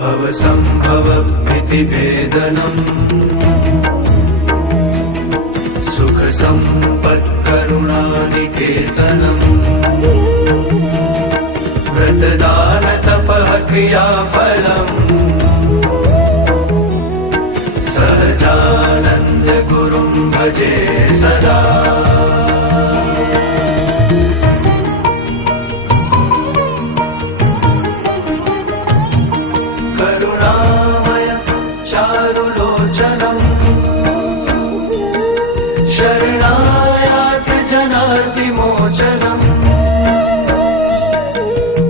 भवसम्भवभीतिभेदनम् सुखसम्पत्करुणानिकेतनम्। व्रतदानतपः क्रियाफलम् सहजानन्दगुरुं भजे सदा चारुलोचनम् शरणायाति जनार्तिमोचनम्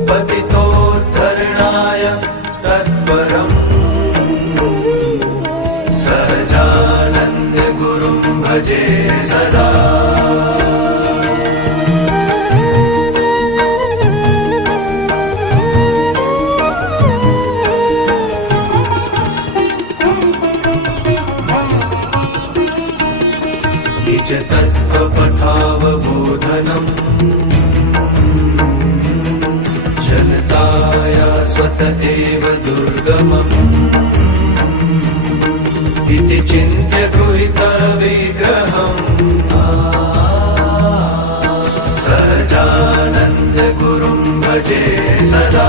पतितोद्धरणाय तत्परम्। सहजानन्दगुरुं भजे सदा निजतत्त्वपथावबोधनम् जनताया स्वत एव दुर्गमम्। इति चिन्त्य गुहितविग्रहम् सहजानन्दगुरुं भजे सदा